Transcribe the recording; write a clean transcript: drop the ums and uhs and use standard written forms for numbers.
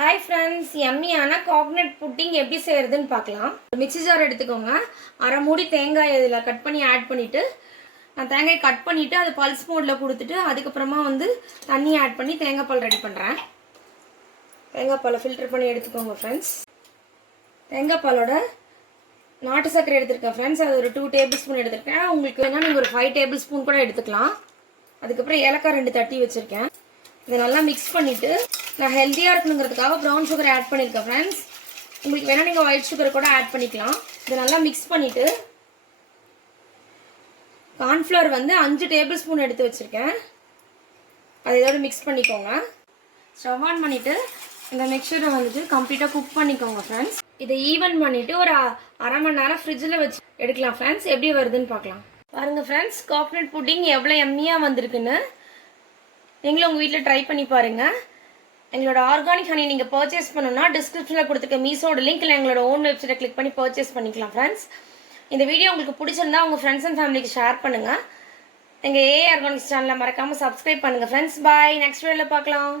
Hi friends, yummy-ஆன coconut pudding எப்படி செய்யறதுன்னு பார்க்கலாம். மிக்ஸி ஜார் எடுத்துக்கோங்க. அரை மூடி தேங்காய் இதில் கட் பண்ணி ஆட் பண்ணிவிட்டு நான் தேங்காய் கட் பண்ணிவிட்டு அது பல்ஸ் மோடில் கொடுத்துட்டு அதுக்கப்புறமா தண்ணி ஆட் பண்ணி தேங்காய் பால் ரெடி பண்ணுறேன். தேங்காய் பாலை ஃபில்டர் பண்ணி எடுத்துக்கோங்க ஃப்ரெண்ட்ஸ். தேங்காய் பாலோட நாட்டு சர்க்கரை எடுத்துருக்கேன் ஃப்ரெண்ட்ஸ். அது ஒரு 2 டேபிள் ஸ்பூன் எடுத்துருக்கேன். உங்களுக்கு வேணால் நீங்கள் ஒரு 5 டேபிள் ஸ்பூன் கூட எடுத்துக்கலாம். அதுக்கப்புறம் ஏலக்காய் 2 தட்டி வச்சுருக்கேன். இதை நல்லா மிக்ஸ் பண்ணிவிட்டு நான் ஹெல்த்தியாக இருக்கணுங்கிறதுக்காக ப்ரௌன் சுகர் ஆட் பண்ணியிருக்கேன் ஃப்ரெண்ட்ஸ். உங்களுக்கு வேணால் நீங்கள் ஒயிட் சுகர் கூட ஆட் பண்ணிக்கலாம். இதை நல்லா மிக்ஸ் பண்ணிவிட்டு கார்ன்ஃப்ளவர் 5 டேபிள் ஸ்பூன் எடுத்து வச்சுருக்கேன். அதை இதோட மிக்ஸ் பண்ணிக்கோங்க. ஸ்டவ் ஆன் பண்ணிவிட்டு இந்த மிக்சரை கம்ப்ளீட்டாக குக் பண்ணிக்கோங்க ஃப்ரெண்ட்ஸ். இதை ஈவன் பண்ணிவிட்டு ஒரு அரை மணி நேரம் ஃப்ரிட்ஜில் வச்சு எடுக்கலாம் ஃப்ரெண்ட்ஸ். எப்படி வருதுன்னு பார்க்கலாம். பாருங்கள் ஃப்ரெண்ட்ஸ், கோகனட் புட்டிங் எவ்வளோ எம்மியாக வந்திருக்குன்னு. நீங்களும் உங்கள் வீட்டில் ட்ரை பண்ணி பாருங்கள். எங்களோட ஆர்கானிக் ஹனி நீங்கள் பர்ச்சேஸ் பண்ணணும்னா டிஸ்கிரிப்ஷனில் கொடுத்துருக்க மீஷோட லிங்க் இல்லை எங்களோட ஓன் வெப்சைட்டை கிளிக் பண்ணி பர்ச்சேஸ் பண்ணிக்கலாம் ஃப்ரெண்ட்ஸ். இந்த வீடியோ உங்களுக்கு பிடிச்சிருந்தா உங்கள் ஃப்ரெண்ட்ஸ் அண்ட் ஃபேமிலிக்கு ஷேர் பண்ணுங்கள். எங்கள் ஏ ஆர்கானிக்ஸ் சேனலை மறக்காமல் சப்ஸ்கிரைப் பண்ணுங்கள் ஃப்ரெண்ட்ஸ். பாய், நெக்ஸ்ட் வீடியோவில் பார்க்கலாம்.